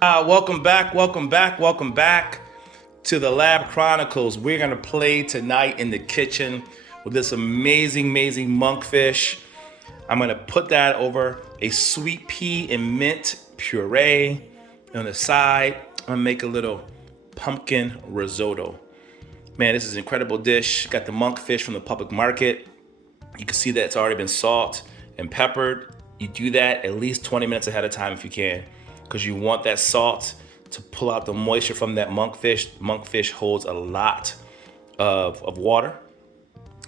Welcome back to the Lab Chronicles. We're gonna play tonight in the kitchen with this amazing monkfish. I'm gonna put that over a sweet pea and mint puree. On the side, I'm gonna make a little pumpkin risotto. Man, this is an incredible dish. Got the monkfish from the public market. You can see that it's already been salt and peppered. You do that at least 20 minutes ahead of time if you can, because you want that salt to pull out the moisture from that monkfish. Monkfish holds a lot of water.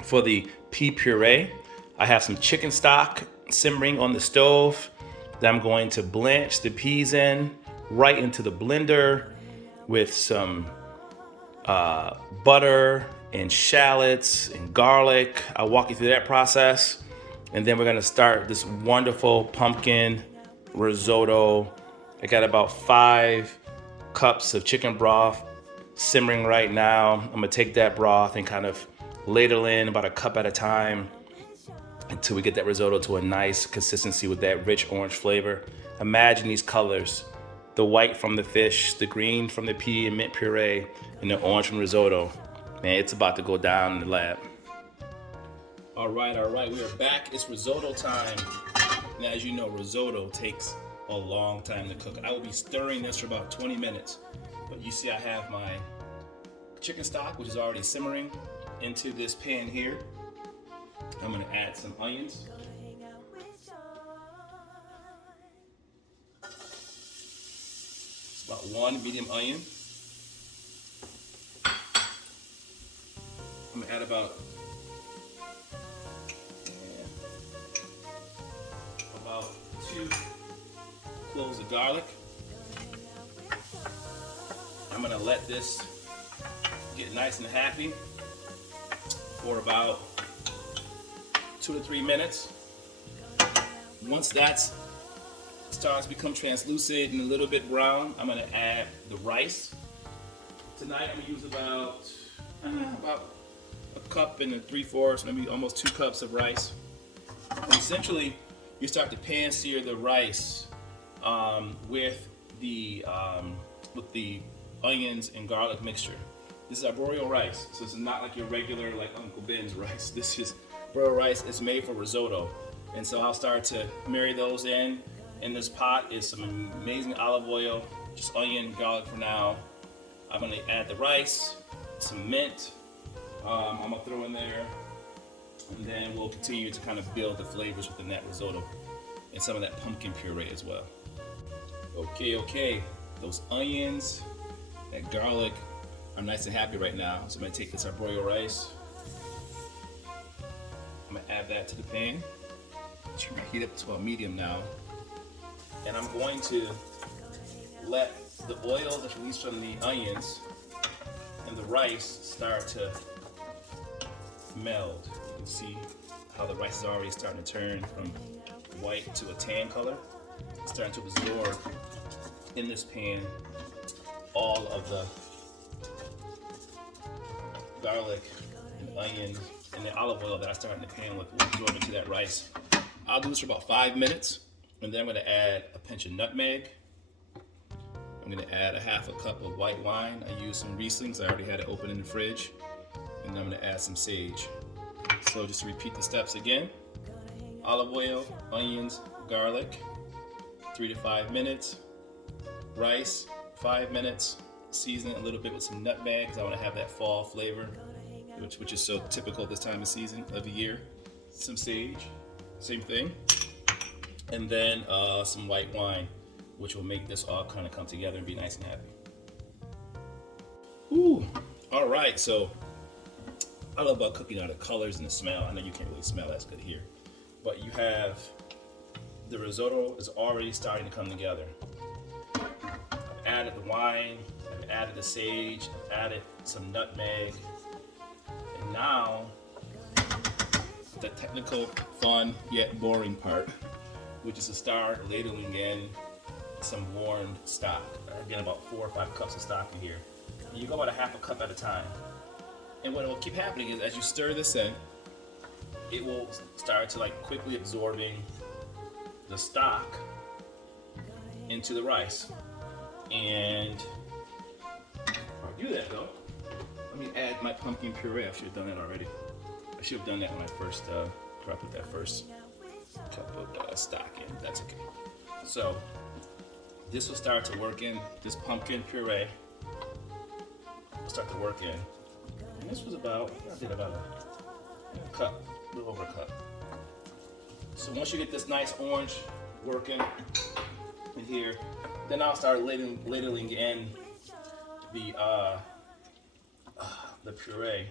For the pea puree, I have some chicken stock simmering on the stove that I'm going to blanch the peas in right into the blender with some butter and shallots and garlic. I'll walk you through that process. And then we're gonna start this wonderful pumpkin risotto. I got about 5 cups of chicken broth simmering right now. I'm gonna take that broth and kind of ladle in about a cup at a time until we get that risotto to a nice consistency with that rich orange flavor. Imagine these colors: the white from the fish, the green from the pea and mint puree, and the orange from risotto. Man, it's about to go down in the lab. All right, we are back. It's risotto time. And as you know, risotto takes a long time to cook. I will be stirring this for about 20 minutes. But you see I have my chicken stock, which is already simmering, into this pan here. I'm gonna add some onions. It's about 1 medium onion. I'm gonna add about 2 cloves of garlic. I'm gonna let this get nice and happy for about 2 to 3 minutes. Once that starts to become translucent and a little bit brown, I'm gonna add the rice. Tonight I'm gonna use about a cup and 3/4, maybe almost 2 cups of rice. And essentially, you start to pan sear the rice with the onions and garlic mixture. This is arborio rice, so it's not like your regular like Uncle Ben's rice. This is arborio rice. It's made for risotto, and so I'll start to marry those in. In this pot is some amazing olive oil, just onion, garlic for now. I'm gonna add the rice, some mint. I'm gonna throw in there. And then we'll continue to kind of build the flavors within that risotto and some of that pumpkin puree as well. Okay. Those onions, that garlic are nice and happy right now. So I'm gonna take this arborio rice. I'm gonna add that to the pan. Turn my heat up to a medium now. And I'm going to let the oil that's released from the onions and the rice start to meld. You can see how the rice is already starting to turn from white to a tan color. It's starting to absorb in this pan all of the garlic and onion and the olive oil that I started in the pan with will absorb into that rice. I'll do this for about 5 minutes, and then I'm going to add a pinch of nutmeg. I'm going to add a 1/2 cup of white wine. I used some Rieslings. I already had it open in the fridge. And then I'm going to add some sage. So just to repeat the steps again: olive oil, onions, garlic, 3 to 5 minutes. Rice, 5 minutes. Season it a little bit with some nutmeg because I want to have that fall flavor, which is so typical this time of season of the year. Some sage, same thing. And then some white wine, which will make this all kind of come together and be nice and happy. Ooh, all right, so I love about cooking out the colors and the smell. I know you can't really smell as good here, but you have the risotto is already starting to come together. I've added the wine, I've added the sage, I've added some nutmeg, and now the technical, fun yet boring part, which is to start ladling in some warmed stock. Again, about 4 or 5 cups of stock in here. And you go about a 1/2 cup at a time. And what will keep happening is as you stir this in, it will start to like quickly absorbing the stock into the rice. And before I do that though, let me add my pumpkin puree. I should have done that already. I should have done that when I first, before I put that first cup of stock in. That's okay. So this will start to work in, this pumpkin puree will start to work in. And this was about, I did about a cup, a little over a cup. So once you get this nice orange working in here, then I'll start ladling in the puree,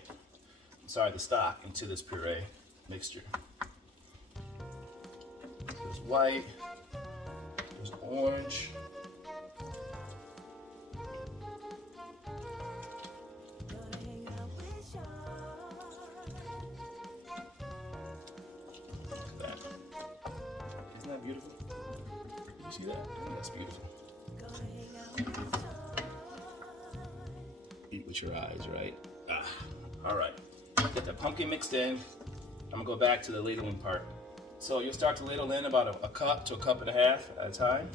the stock into this puree mixture. There's white, there's orange, look at that. Isn't that beautiful? Did you see that? That's beautiful. Eat with your eyes, right? All right. Get the pumpkin mixed in. I'm gonna go back to the ladling part. So you'll start to ladle in about a cup to a cup and a half at a time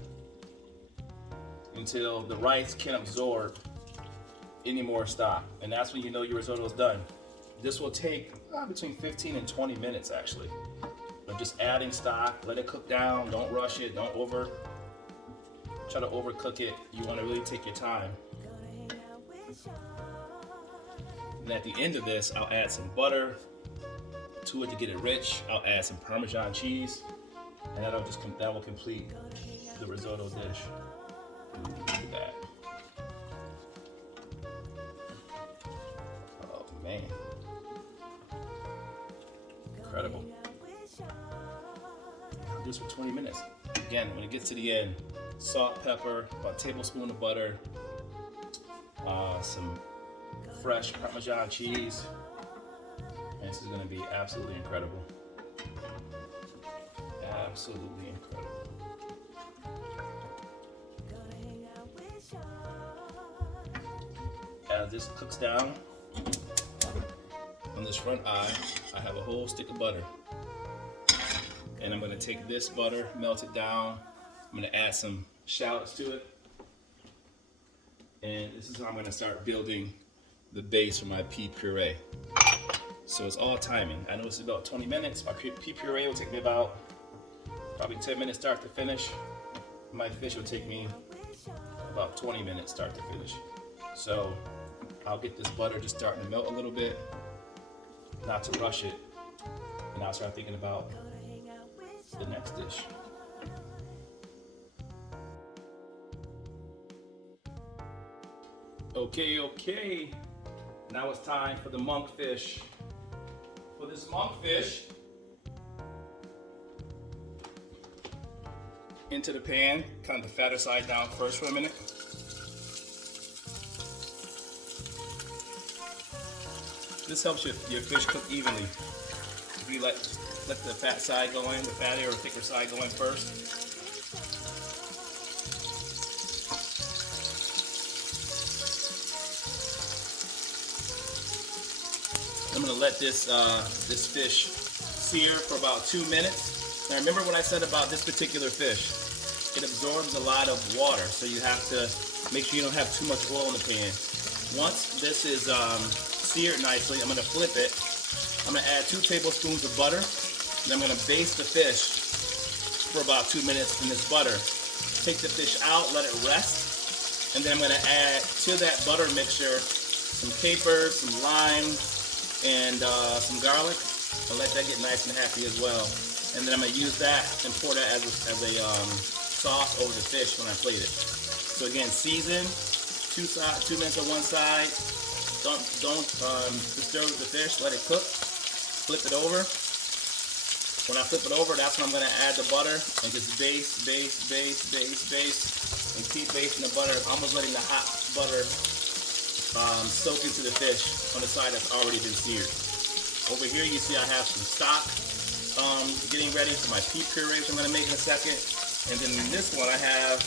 until the rice can absorb any more stock. And that's when you know your risotto is done. This will take between 15 and 20 minutes actually. But just adding stock, let it cook down, don't rush it, don't try to overcook it. You wanna really take your time. And at the end of this, I'll add some butter to it to get it rich. I'll add some Parmesan cheese, and that will complete the risotto dish. Look at that. Oh man, incredible. I'll do this for 20 minutes. Again, when it gets to the end, salt, pepper, about a tablespoon of butter, some fresh Parmesan cheese, and this is going to be absolutely incredible. Absolutely incredible. As this cooks down, on this front eye, I have a whole stick of butter. And I'm going to take this butter, melt it down. I'm going to add some shallots to it. And this is how I'm going to start building the base for my pea puree. So it's all timing. I know this is about 20 minutes. My pea puree will take me about probably 10 minutes start to finish. My fish will take me about 20 minutes start to finish. So I'll get this butter just starting to melt a little bit, not to rush it, and I'll start thinking about the next dish. Okay. Now it's time for the monkfish. For this monkfish, into the pan, kind of the fatter side down first for a minute. This helps your fish cook evenly. If you let the fat side go in, the fattier or thicker side go in first. I'm gonna let this fish sear for about 2 minutes. Now remember what I said about this particular fish. It absorbs a lot of water, so you have to make sure you don't have too much oil in the pan. Once this is seared nicely, I'm gonna flip it. I'm gonna add 2 tablespoons of butter, and I'm gonna baste the fish for about 2 minutes in this butter. Take the fish out, let it rest, and then I'm gonna add to that butter mixture some capers, some lime, and some garlic, and let that get nice and happy as well. And then I'm gonna use that and pour that as a sauce over the fish when I plate it. So again, season, 2 minutes on one side. Don't disturb the fish. Let it cook. Flip it over. When I flip it over, that's when I'm gonna add the butter and just baste, and keep basting the butter, almost letting the hot butter soak into the fish on the side that's already been seared. Over here you see I have some stock getting ready for my pea puree, which I'm going to make in a second. And then in this one I have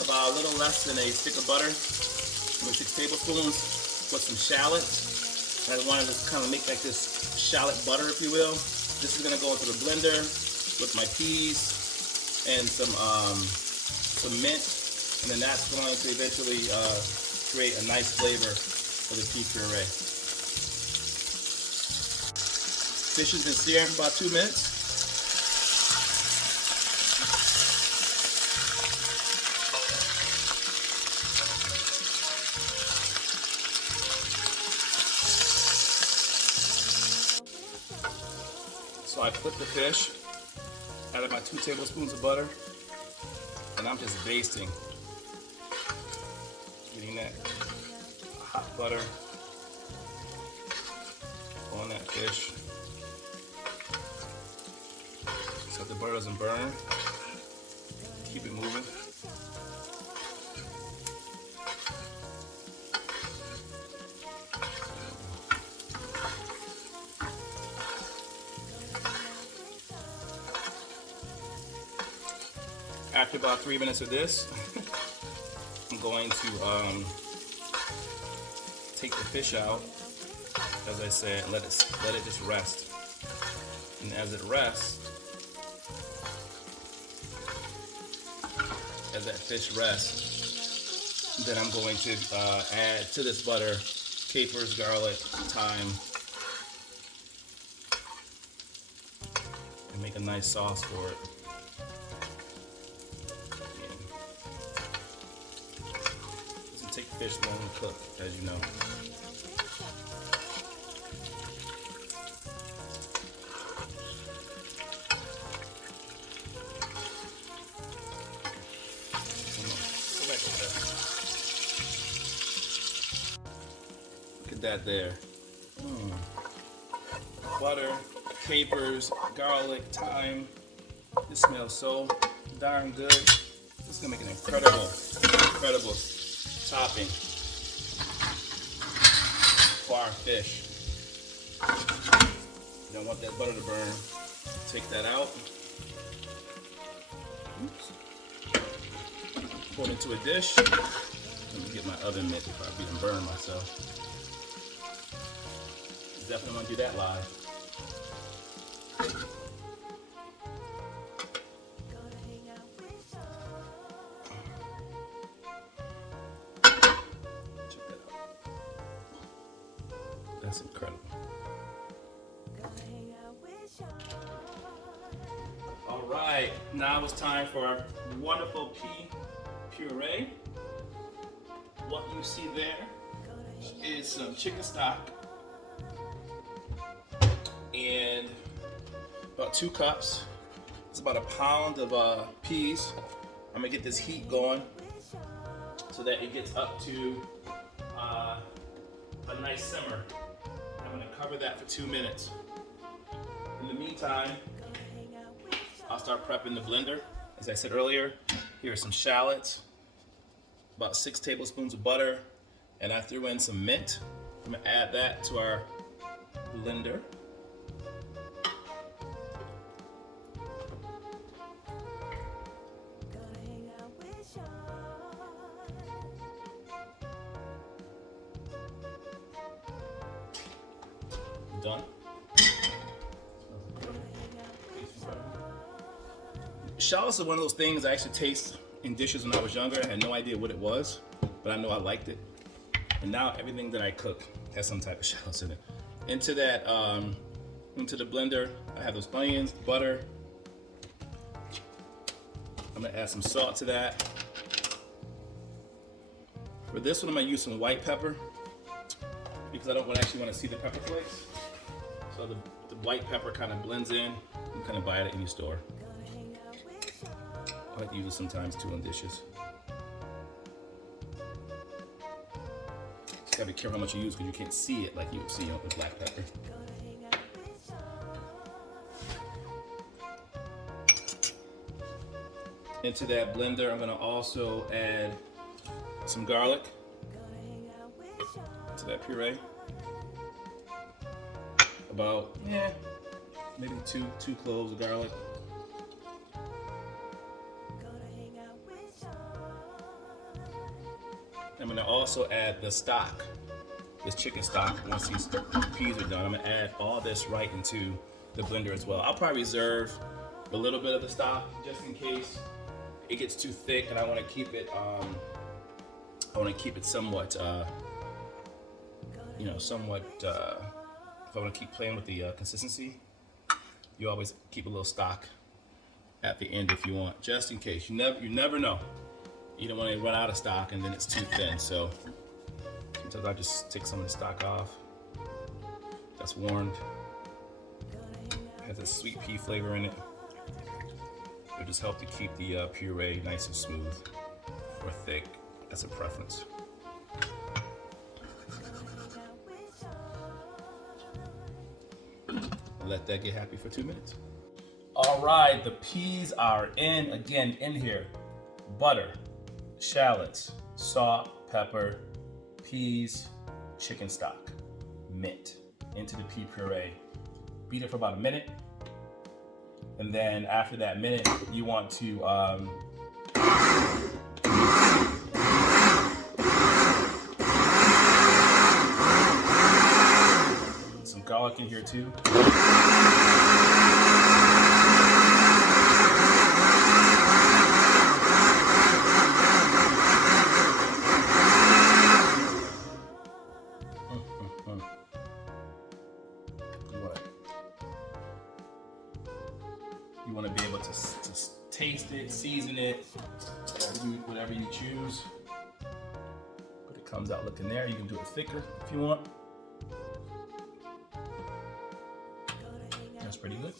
about a little less than a stick of butter, with 6 tablespoons, with some shallots. And I wanted to kind of make like this shallot butter, if you will. This is going to go into the blender with my peas and some mint And then that's going to eventually create a nice flavor for the pea puree. Fish has been searing for about 2 minutes. So I flipped the fish, added my 2 tablespoons of butter, and I'm just basting. Getting that hot butter on that fish so the butter doesn't burn. Keep it moving. After about 3 minutes of this, I'm going to take the fish out, as I said, let it just rest. And as it rests, as that fish rests, then I'm going to add to this butter capers, garlic, thyme, and make a nice sauce for it. Take fish long to cook, as you know. Look at that there. Butter, capers, garlic, thyme. This smells so darn good. This is gonna make an incredible topping for our fish. You don't want that butter to burn. Take that out. Oops. Pour it into a dish. Let me get my oven mitt before I even burn myself. Definitely want to do that live. That's incredible. All right, now it's time for our wonderful pea puree. What you see there is some chicken stock and about 2 cups. It's about a pound of peas. I'm gonna get this heat going so that it gets up to a nice simmer. I'm gonna cover that for 2 minutes. In the meantime, I'll start prepping the blender. As I said earlier, here are some shallots, about 6 tablespoons of butter, and I threw in some mint. I'm gonna add that to our blender. Done. Shallots are one of those things I actually taste in dishes when I was younger. I had no idea what it was, but I know I liked it. And now everything that I cook has some type of shallots in it. Into that, into the blender, I have those onions, butter. I'm gonna add some salt to that. For this one, I'm gonna use some white pepper because I don't actually want to see the pepper flakes. So the white pepper kind of blends in. You kind of buy it at any store. I like to use it sometimes too on dishes. Just gotta be careful how much you use because you can't see it like you would see with black pepper. Into that blender, I'm gonna also add some garlic to that puree. About, maybe two cloves of garlic. I'm gonna also add the stock, this chicken stock. Once these peas are done, I'm gonna add all this right into the blender as well. I'll probably reserve a little bit of the stock just in case it gets too thick, and I want to keep it. Somewhat, somewhat. If I want to keep playing with the consistency, you always keep a little stock at the end if you want, just in case. You never know. You don't want to run out of stock and then it's too thin. So sometimes I just take some of the stock off. That's warmed. It has a sweet pea flavor in it. It'll just help to keep the puree nice and smooth or thick. That's a preference. Let that get happy for 2 minutes. All right, the peas are in. Again, in here, butter, shallots, salt, pepper, peas, chicken stock, mint into the pea puree. Beat it for about a minute. And then after that minute, you want to some garlic in here too. You want to be able to taste it, season it, whatever you choose. But it comes out looking there. You can do it thicker if you want. That's pretty good.